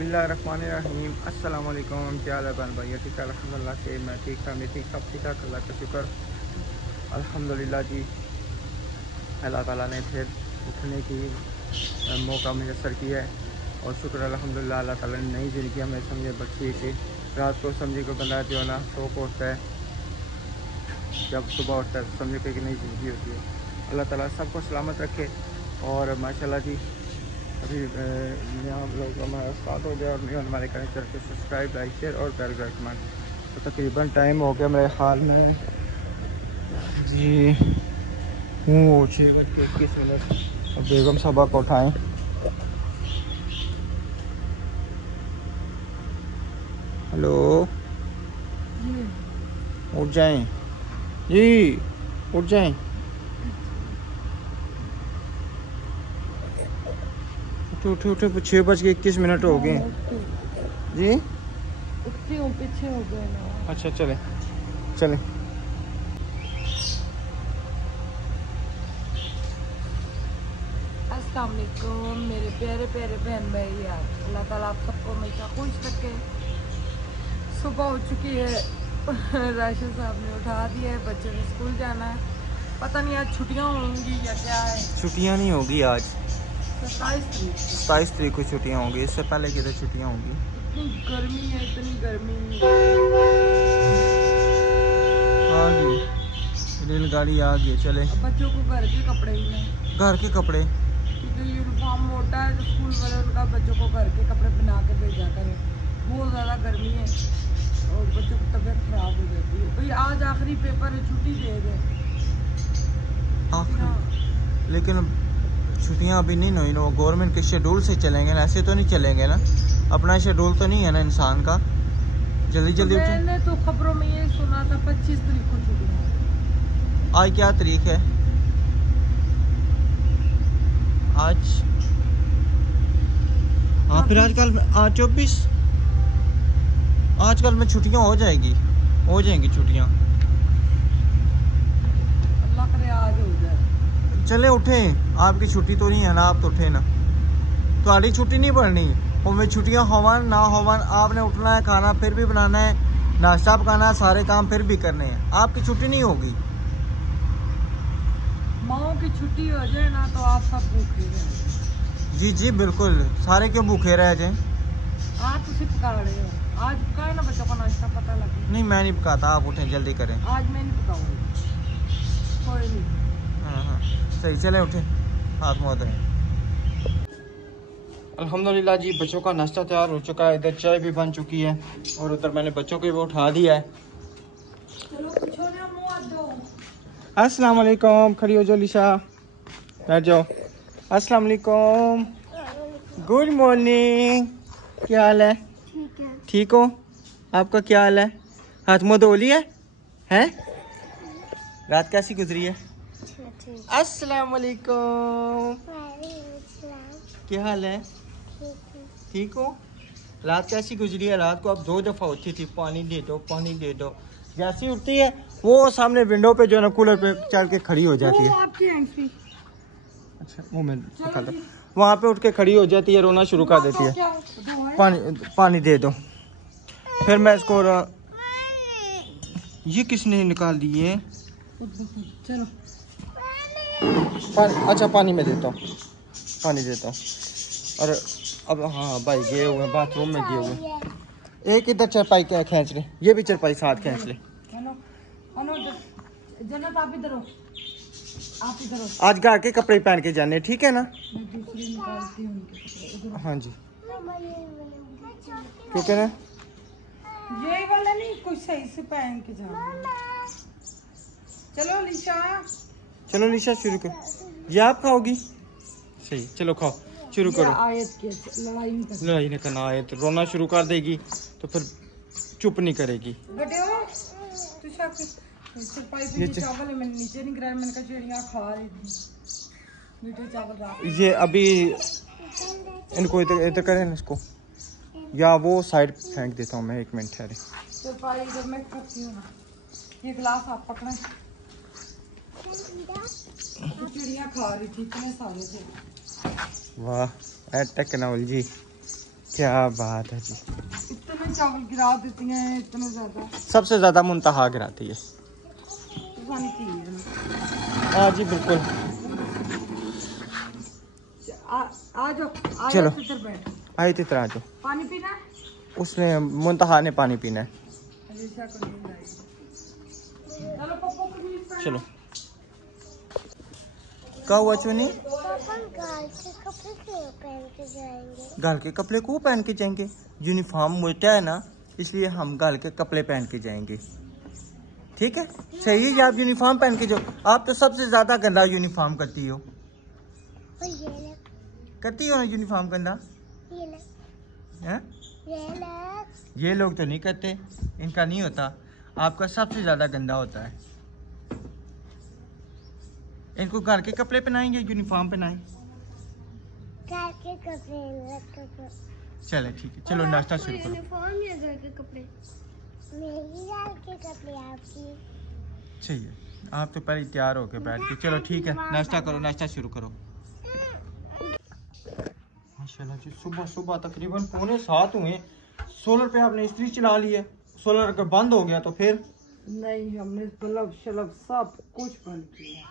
बिस्मिल्लाहिर्रहमानिर्रहीम। अस्सलाम वालेकुम। क्या हाल है बहन भाई? ठीक है अल्हम्दुलिल्लाह से मैं ठीक था, मैं ठीक सब ठीक ठाक, अल्लाह का शुक्र अल्हम्दुलिल्लाह जी। अल्लाह ताला ने फिर उठने की मौका मुयसर किया है और शुक्र अल्हम्दुलिल्लाह। अल्लाह ताला ने नई ज़िंदगी हमें समझे बख्शी थी। रात को समझे को बंदा जो है ना सो को उठता है, जब सुबह उठता है तो समझे कि एक नई ज़िंदगी होती है। अल्लाह ताला सबको सलामत रखे और माशाल्लाह जी अभी नया लोग हमारा स्टार्ट हो गया और नहीं हमारे चैनल को सब्सक्राइब लाइक शेयर और प्यार प्यार कमेंट। तो तकरीबन टाइम हो गया मेरे ख्याल में जी हूँ 6:21। अब बेगम साहबा को उठाएं। हेलो, उठ जाएं जी, उठ जाएं। उठे उठे उठे 6:21 हो गए जी। उठती हूँ, पीछे हो गए ना। अच्छा चले चले। अस्सलाम वालेकुम मेरे प्यारे प्यारे बहन भाई यार, अल्लाह ताला आप सबको हमेशा खुश रखे। सुबह हो चुकी है, राशिद साहब ने उठा दिया है, बच्चों ने स्कूल जाना है। पता नहीं आज छुट्टियाँ होंगी या क्या है। छुट्टियाँ नहीं होगी आज, 27 तारीख को छुट्टियाँ होंगी। इससे पहले किधर छुट्टियाँ होंगी? इतनी गर्मी है, इतनी गर्मी। आ गई रेलगाड़ी, आ गई। चले बच्चों को घर के कपड़े ही नहीं, घर के कपड़े, क्योंकि यूनिफॉर्म मोटा है तो स्कूल वाले उनका बच्चों को घर के कपड़े पहना के भेजा करें। बहुत ज़्यादा गर्मी है और बच्चों की तबीयत खराब हो जाती है। भाई आज आखिरी पेपर है, छुट्टी दे दे। लेकिन छुट्टियां अभी नहीं हुई ना, गवर्नमेंट के शेड्यूल से चलेंगे ना, ऐसे तो नहीं चलेंगे ना। अपना शेड्यूल तो नहीं है ना इंसान का। जल्दी जल्दी तो मैंने तो खबरों में ये सुना था 25 तारीख को छुट्टियां। आज क्या तारीख है? आज हाँ, फिर आजकल आज 24। आजकल में छुट्टियां हो जाएंगी छुट्टियां। अल्लाह करे आज हो जाए। चले उठे, आपकी छुट्टी तो नहीं है ना, आप तो उठे ना। तुम्हारी छुट्टी नहीं पड़नी, उनमें छुट्टियां होवन ना होवन आपने उठना है, खाना फिर भी बनाना है, नाश्ता पकाना है, सारे काम फिर भी करने हैं। आपकी छुट्टी नहीं होगी। माओ की छुट्टी हो जाए ना तो आप सब भूखे रहे। जी जी बिल्कुल, सारे क्यों भूखे रह जाए? आज तुम पका रहे हो, आज पकाए ना बच्चों का नाश्ता, पता लगे। नहीं मैं नहीं पकाता, आप उठें जल्दी करें। आज मैं नहीं पकाऊंगी, कोई नहीं। हाँ सही, चले उठे, हाथ मुँह धोएं। अल्हम्दुलिल्लाह जी, बच्चों का नाश्ता तैयार हो चुका है, इधर चाय भी बन चुकी है और उधर मैंने बच्चों को भी उठा दिया है। चलो पूछो ना, मुँह हाथ धो। अस्सलाम वालेकुम, खड़ी हो जाओ लिशा, बैठ जाओ। अस्सलाम वालेकुम, गुड मॉर्निंग। क्या हाल है? ठीक है। ठीक हो? आपका क्या हाल है? हाथ मुँह धो लिया है? रात कैसी गुजरी है? अस्सलाम वालेकुम, क्या हाल है? ठीक हो? रात कैसी गुजरी है? रात को अब 2 दफ़ा उठी थी, पानी दे दो पानी दे दो। जैसी उठती है वो सामने विंडो पे जो है ना कूलर पे चढ़ के खड़ी हो जाती है। अच्छा वो मैं निकालता, वहाँ पे उठ के खड़ी हो जाती है, रोना शुरू कर देती है। पानी दे दो। फिर मैं इसको ये किसने निकाल दिए? चलो अच्छा पानी में देता हूँ, पानी देता हूँ। और अब हाँ भाई गए हुए हैं बाथरूम में, गए हुए। एक इधर चरपाई खींच ले, ये भी चरपाई साथ खींच ले। जन्नत आप इधर हो, आप इधर हो। आज घर के कपड़े पहन के जाने, ठीक है ना? मैं दूसरी निकालती हूँ उनके कपड़े। हाँ जी, क्योंकि ना ये वाला नहीं, कुछ सही से पहन के जाना। चलो लिशा, चलो निशा शुरू कर। ये आप खाओगी? सही, चलो खाओ, शुरू करो। आयत की लड़ाई नहीं करनी। लड़ाई नहीं करना, आयत रोना शुरू कर देगी तो फिर चुप नहीं करेगी। चावल है, मैंने नीचे नहीं गिराया, मैंने कहा चिड़िया खा रही थी मीठे चावल। ये अभी इनको इधर करें इसको, या वो साइड फेंक देता हूँ मैं, 1 मिनट ठहरे। चारपाई इधर मैं करती हूँ ना। ये गिलास आप पकड़े, चिड़िया खा रही थी, इतने सारे थे। वाह टेक्नोलॉजी। क्या बात है जी। इतने चावल गिरा देती हैं, इतने ज्यादा। सबसे ज्यादा मुंतहा गिराती है। हाँ जी बिल्कुल। आ जाओ, चलो इधर बैठ। आई थी तरह जो पानी पीना है? उसने मुंतहा ने पानी पीना है। चलो पप्पू को भी इसमें। चलो क्या हुआ चुनी? गाल के कपड़े को पहन के जाएंगे। यूनिफॉर्म मोटा है ना, इसलिए हम गाल के कपड़े पहन के जाएंगे। ठीक है, सही है। आप यूनिफॉर्म पहन के जाओ। आप तो सबसे ज्यादा गंदा यूनिफॉर्म करती हो। करती हो ना यूनिफॉर्म गंदा? ये लोग तो नहीं करते, इनका नहीं होता। आपका सबसे ज्यादा गंदा होता है। इनको घर के कपड़े पहनाएं या यूनिफॉर्म पहनाएं? घर के कपड़े। चले ठीक है, चलो नाश्ता शुरू करो। यूनिफॉर्म या घर के कपड़े? मेरी घर के कपड़े, आपकी। चाहिए आप तो पहले तैयार होके बैठ के। चलो ठीक है, नाश्ता करो, नाश्ता शुरू करो। माशाल्लाह जी, सुबह सुबह तकरीबन 6:45 हुए। सोलर पे आपने इस्त्री चला ली है। सोलर अगर बंद हो गया तो फिर? नहीं, हमने बल्ब शलब सब कुछ बंद किया।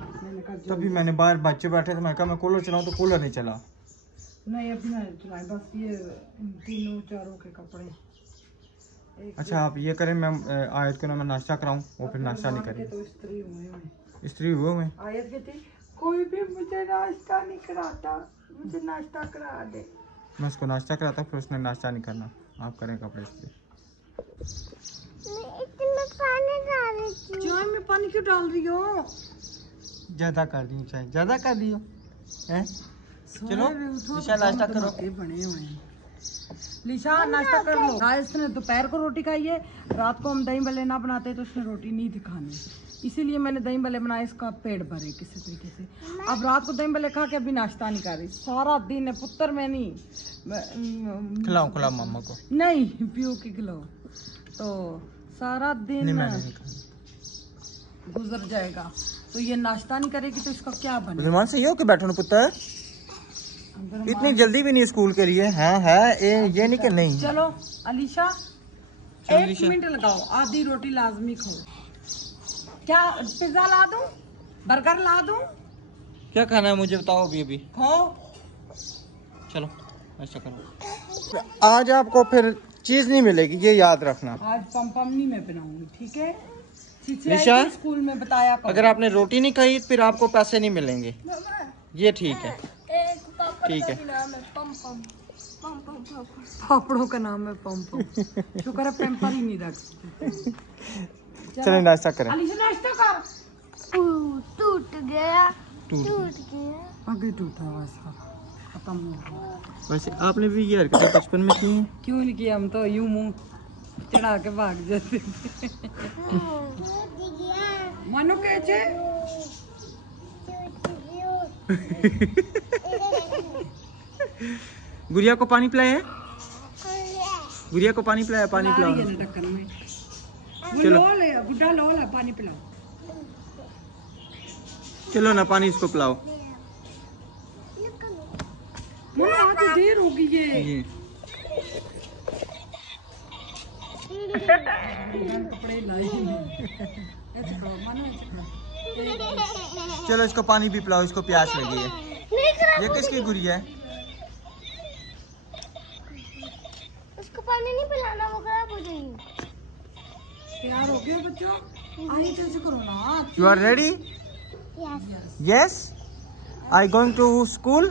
मैंने कहा तभी मैंने बाहर बच्चे बैठे थे, मैं कहा मैं कूलर चलाऊं तो कूलर नहीं चला। नहीं अभी नहीं चलाए, बस ये तीनों चारों के कपड़े। अच्छा आप ये करें, मैं आयत को ना मैं नाश्ता कराऊं, वो फिर नाश्ता नहीं करें। तो इस्त्री हुए हुए आयत कहती कोई भी मुझे नाश्ता नहीं कराता, मुझे नाश्ता करा दे। मैं उसको नाश्ता कराता फिर उसने नाश्ता नहीं करना। आप करें कपड़े इस्त्री। चाय में पानी क्यों डाल रही हो? ज्यादा कर दी चाय, ज्यादा कर दी हो हैं? चलो लिशा नाश्ता करो। बने हुए हैं। लिशा नाश्ता कर लो। इसने दोपहर को रोटी खाई है, रात को हम दही भल्ले ना बनाते तो उसने रोटी नहीं दिखानी, इसीलिए मैंने दही भल्ले बनाए, इसका पेट भरे किसी तरीके से। अब रात को दही भल्ले खा के अभी नाश्ता नहीं कर रही। सारा दिन है पुत्र, मैं नहीं खिलाओ मामा को। नहीं पियो की खिलाओ तो सारा दिन गुजर जाएगा। तो ये नाश्ता नहीं करेगी तो इसका क्या बने? विमान सही हो के बैठो ना पुत्र, इतनी जल्दी भी नहीं स्कूल के लिए। हाँ है ये नहीं कि नहीं। चलो अलीशा 1 मिनट लगाओ, आधी रोटी लाजमी खाओ। क्या पिज्जा ला दूं, बर्गर ला दूं? क्या खाना है मुझे बताओ अभी खाओ। चलो ऐसा करो। आज आपको फिर चीज नहीं मिलेगी, ये याद रखना। आज पम नहीं मैं बनाऊंगी, ठीक है? निशा स्कूल में बताया करो। अगर आपने रोटी नहीं खाई फिर आपको पैसे नहीं मिलेंगे। ये ठीक है, ठीक है। पापड़ों का नाम है पम पम। शुक्र है पेम्पर ही नहीं रख सकते। चलो नाश्ता करें। नाश्ता कर। टूट गया। आगे टूटा वैसा खत्म हो गया। वैसे आपने भी ये हरकतें बचपन में की हैं? क्यों नहीं किया, हम तो यूं मुंह चढ़ा के भाग जाते थे। मानो कैसे? गुड़िया को पानी पिलाया? गुड़िया को पानी पिलाया? पानी पिलाओ। चलो बुढ़ा लो ले पानी पिलाओ। चलो ना पानी इसको पिलाओ। आज देर होगी ये। चलो इसको पानी भी पिलाओ, इसको प्यास लगी है। ये किसकी गुड़िया है? उसको पानी नहीं पिलाना, वो खराब हो जाएगी। तैयार हो गए बच्चों? आई जैसे करो ना। You are ready? Yes. I going to school?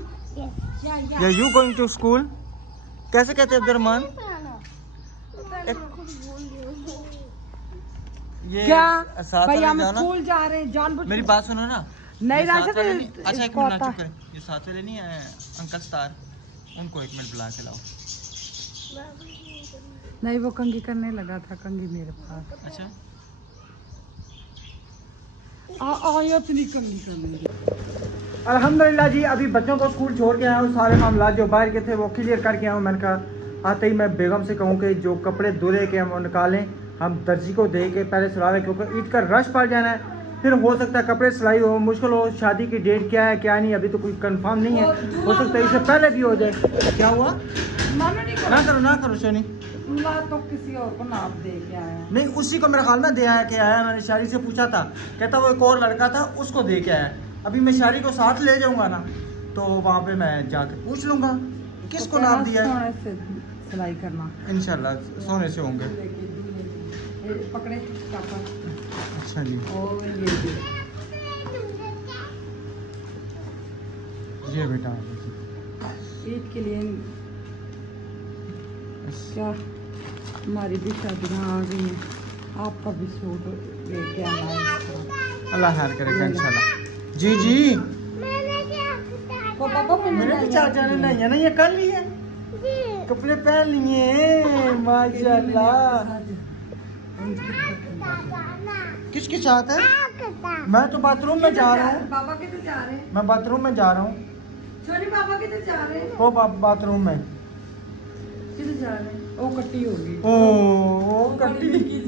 Yeah, you going to school? कैसे कहते हैं अब्दुर्रहमान? ये क्या साथ भाई हम जाना? स्कूल जा रहे हैं, जानबूझ मेरी बात सुनो ना। नहीं राशि अच्छा एक मिनट चुप करें। ये साथ वाले नहीं है अंकल स्टार, उनको 1 मिनट बुला के लाओ। नहीं वो कंघी करने लगा था, कंघी मेरे पास। अच्छा इतनी कंघी करने। अल्हम्दुलिल्लाह जी, अभी बच्चों को स्कूल छोड़ के आया हूँ। सारे मामला जो बाहर के थे वो क्लियर करके आया हूँ। मैंने कहा आते ही मैं बेगम से कहूँ कि जो कपड़े धुले के हम निकालें, हम दर्जी को दे के पहले सिला लें, क्योंकि ईद का रश पड़ जाना है। फिर हो सकता है कपड़े सिलाई हो, मुश्किल हो, शादी की डेट क्या है क्या नहीं अभी तो कोई कंफर्म नहीं है, हो सकता है इससे पहले भी हो जाए। क्या हुआ? ना करो शनी, तो किसी और को नाप दे के आया नहीं उसी को मेरे ख्याल में दे आया के आया। मैंने शारी से पूछा था, कहता वो एक और लड़का था उसको दे के आया। अभी मैं शारी को साथ ले जाऊंगा ना तो वहाँ पे मैं जाके पूछ लूंगा किसको तो नाप दिया है। सिलाई करना इंशाल्लाह सोने से होंगे। पकड़े अच्छा जी, और ये बेटा ईद के लिए क्या हमारी भी शादियाँ आ गई हैं, आपका भी सूट लेके आना है। अल्लाह खैर करेगा इंशाल्लाह। जी जी वो पापा मेरे भी चाचा ने नहीं है ना ये कर लिए कपड़े पहन लिए माशाल्लाह। किसके साथ है? मैं तो बाथरूम में जा रहा हूँ। पापा किधर जा रहे हैं? मैं बाथरूम में जा रहा हूँ। छोटी पापा किधर जा रहे हैं? वो बाथरूम में किधर जा रहे हैं? वो कट्टी होगी। ओ कट्टी की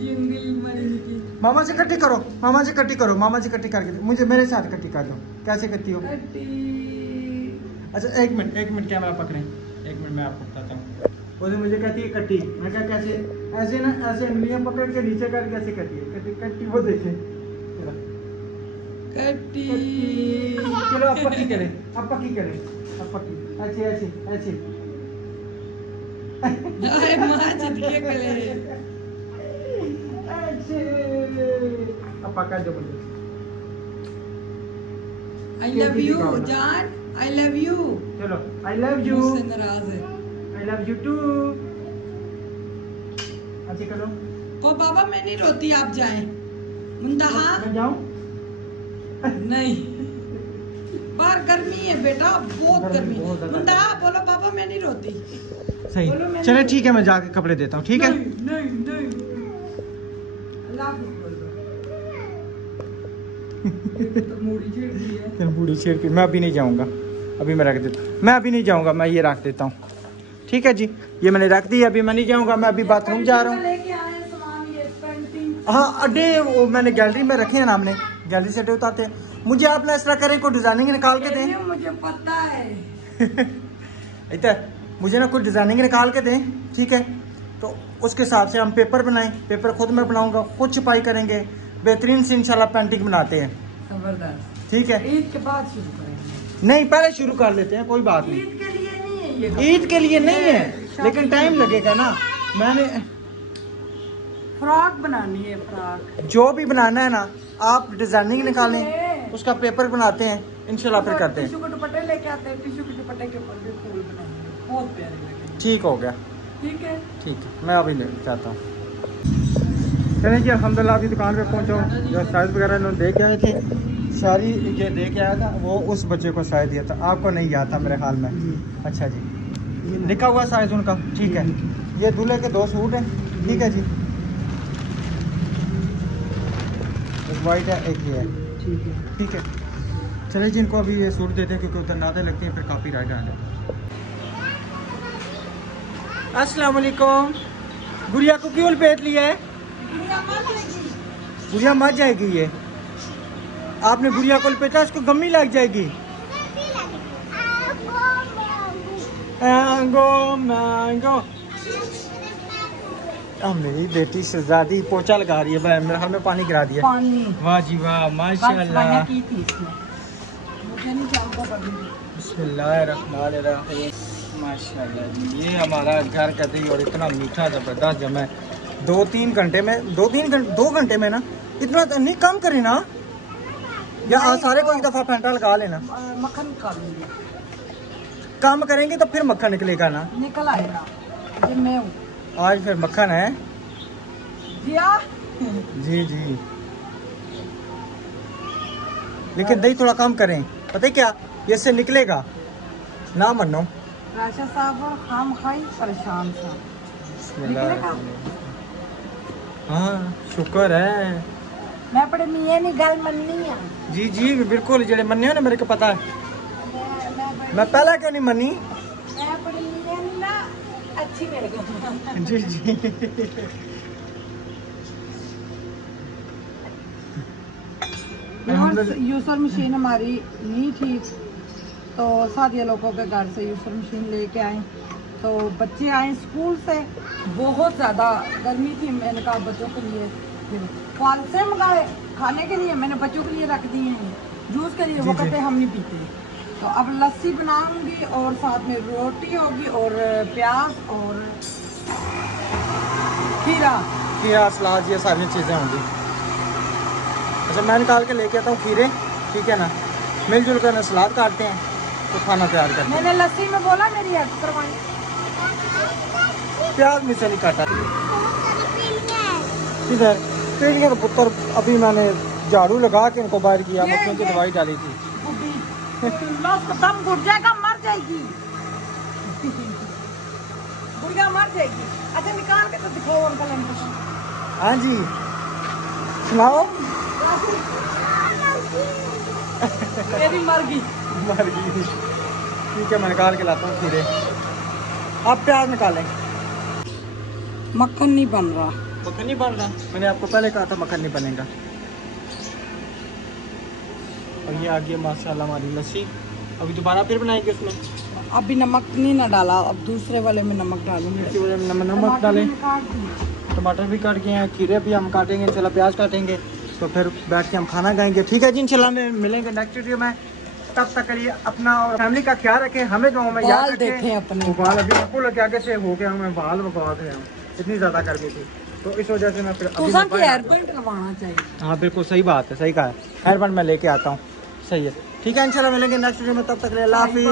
मामा से कट्टी करो, मामा से कट्टी करो, मामा से कट्टी करके मुझे मेरे साथ कट्टी कर दो। कैसे करती हो? अच्छा एक मिनट कैमरा पकड़े, एक मिनट मैं आपको बताता हूँ। वो मुझे कहती है कट्टी, मैं क्या कैसे ऐसे ना ऐसे उंगलियां पकड़ के नीचे कर कैसे करती है कट्टी कट्टी। वो देखे कट्टी। चलो आप पक्की करें, आप पक्की करें, आप पक्की ऐसे ऐसे ऐसे अब पक्का जो मुझे I love you जान, I love you। चलो I love you, मुझसे नाराज है। I love you too। अच्छी करो। ओ बाबा मैं नहीं रोती, आप जाएं। मुंदहा मैं जाऊं? नहीं, बाहर गर्मी है बेटा, बहुत गर्मी। बहुत ज्यादा मुंदहा बोलो पापा मैं नहीं रोती। सही, बोलो मैं चले नहीं ठीक है मैं जाके कपड़े देता हूँ। ठीक है नहीं अल्लाह हाफ़िज़ बोल दो। तो मूड़ी छेड़ दी है। फिर बूढ़ी छेड़ के मैं अभी नहीं जाऊंगा, अभी मैं रख देता हूँ। मैं अभी नहीं जाऊंगा, मैं ये रख देता हूँ। ठीक है जी, ये मैंने रख दी, अभी मैं नहीं जाऊंगा, मैं अभी बाथरूम जा रहा हूँ। लेके आए हैं सामान, ये पेंटिंग। हाँ अड्डे वो मैंने गैलरी में रखे हैं ना, हमने गैलरी से अड्डे उतारते हैं। मुझे आप ना इस तरह करें, कोई डिजाइनिंग निकाल के दें। मुझे पता है। इधर मुझे ना कुछ डिजाइनिंग निकाल के दें, ठीक है? तो उसके हिसाब से हम पेपर बनाएं, पेपर खुद मैं बनाऊंगा, खुद छपाई करेंगे, बेहतरीन से इंशाल्लाह पेंटिंग बनाते हैं। जबरदस्त। ठीक है, ईद के बाद शुरू करेंगे। नहीं पहले शुरू कर लेते हैं, कोई बात नहीं। ईद के लिए नहीं है ये, ईद के लिए नहीं है लेकिन टाइम लगेगा ना। मैंने फ्रॉक बनानी है, फ्रॉक जो भी बनाना है ना, आप डिजाइनिंग निकालें, उसका पेपर बनाते हैं इंशाल्लाह, फिर करते हैं। टिश्यू के दुपट्टे लेके आते हैं, टिश्यू के दुपट्टे के ऊपर भी फूल बनाएंगे, बहुत प्यारे लगेंगे। ठीक हो गया, ठीक है मैं अभी चाहता हूँ। चलिए जी अल्हम्दुलिल्लाह अभी दुकान पे पहुँचा हूँ। जो साइज वगैरह इन्होंने दे के आए थे, सारी ये दे के आया था, वो उस बच्चे को साइज दिया था, आपको नहीं याद था मेरे ख्याल में। अच्छा जी, लिखा हुआ साइज उनका, ठीक है। ये दूल्हे के 2 सूट हैं, ठीक है जी, एक वाइट है एक ये है, ठीक है। चलिए जी इनको अभी ये सूट देते हैं क्योंकि उधर नादे लगते हैं, फिर कॉपी राइट आने। अस्सलाम वालेकुम। गुड़िया को क्यों लपेट लिया है? गुड़िया मर जाएगी। ये आपने गुड़िया को लपेटा, उसको गम्मी लग जाएगी। Mango mango. मेरी बेटी शहजादी पोछा लगा रही है, मेरे हाल में पानी गिरा दिया। वाह जी वाह, माशाल्लाह। बिस्मिल्लाहिर्रहमानिर्रहीम। माशाल्लाह जी, ये हमारा घर का दही और इतना मीठा जबरदस्त जमा है। 2-3 घंटे में 2 घंटे में ना, इतना नहीं कम करे ना, या सारे को एक दफा फेंटा लगा लेना। मक्खन निकाल लेंगे, काम करेंगे तो फिर मक्खन निकलेगा ना, निकल आएगा जी। मैं हूँ आज फिर मक्खन है जी जी। लेकिन दही थोड़ा कम करें, पता है क्या, ये इससे निकलेगा ना मनो। राशा साहब हम खाई परेशान था। हाँ शुक्र है। मैं बड़े मियाँ नहीं गल मननी है। जी जी बिल्कुल, जेड़े मन्ने हो ना मेरे को पता है। मैं पहला क्यों नहीं मनी? मैं बड़े मियाँ नहीं ना, अच्छी मेरे को। जी जी यूसर मशीन हमारी नहीं थी, तो सादिया लोगों के घर से यूसर मशीन लेके आए। तो बच्चे आए स्कूल से, बहुत ज़्यादा गर्मी थी। मैंने कहा बच्चों के लिए फिर फल से मंगाए खाने के लिए, मैंने बच्चों के लिए रख दिए हैं जूस के लिए। वो कहते हम नहीं पीते, तो अब लस्सी बनाऊंगी और साथ में रोटी होगी और प्याज और खीरा सलाद, ये सारी चीज़ें होंगी। अच्छा मैं निकाल के लेके आता हूँ खीरे, ठीक है ना, मिलजुल कर सलाद काटते हैं तो खाना तैयार करते हैं। मैंने लस्सी में बोला मेरी हेल्प करवाई। प्याज में से नहीं काटा इधर पेड़ तो पुत्र, अभी मैंने झाड़ू लगा के इनको बाहर किया, मक्खियों की दवाई डाली थी। दम घुट जाएगा, मर जाएगी गुड़िया, मर जाएगी। अच्छा निकाल के तो दिखाओ अंकल इनको। हाँ जी सुनाओ। मेरी मर गई। ठीक है मैं निकाल के लाता हूँ खीरे। आप प्याज निकालें। मक्खन नहीं बन रहा। मक्खन नहीं बन रहा, मैंने आपको पहले कहा था मक्खन नहीं बनेगा। और ये आ गई माशाल्लाह हमारी लस्सी। अभी दोबारा फिर बनाएंगे उसमें। अभी नमक नहीं ना डाला, अब दूसरे वाले में नमक डालूंगी। नमक डालें। टमाटर भी काट गए हैं, खीरे भी हम काटेंगे इंशाल्लाह, प्याज काटेंगे, तो फिर बैठ के हम खाना खाएंगे। ठीक है जी, इंशाल्लाह में मिलेंगे नेक्स्ट वीडियो में। तब तक के लिए अपना और फैमिली का ख्याल रखें, हमें गाँव में याद रखें अपने बाल। अभी आपको लगे आगे से हो गया, हमें बाल बकवा गए हैं, इतनी ज़्यादा गर्मी थी, तो इस वजह से मैं फिर हेयर बैंड लगवाना चाहिए। हाँ बिल्कुल सही बात है, सही कहा है, हेयर बैंड मैं लेके आता हूँ। सही है, ठीक है इंशाल्लाह मिलेंगे नेक्स्ट वीडियो में। तब तक के लिए अल्लाह हाफिज़।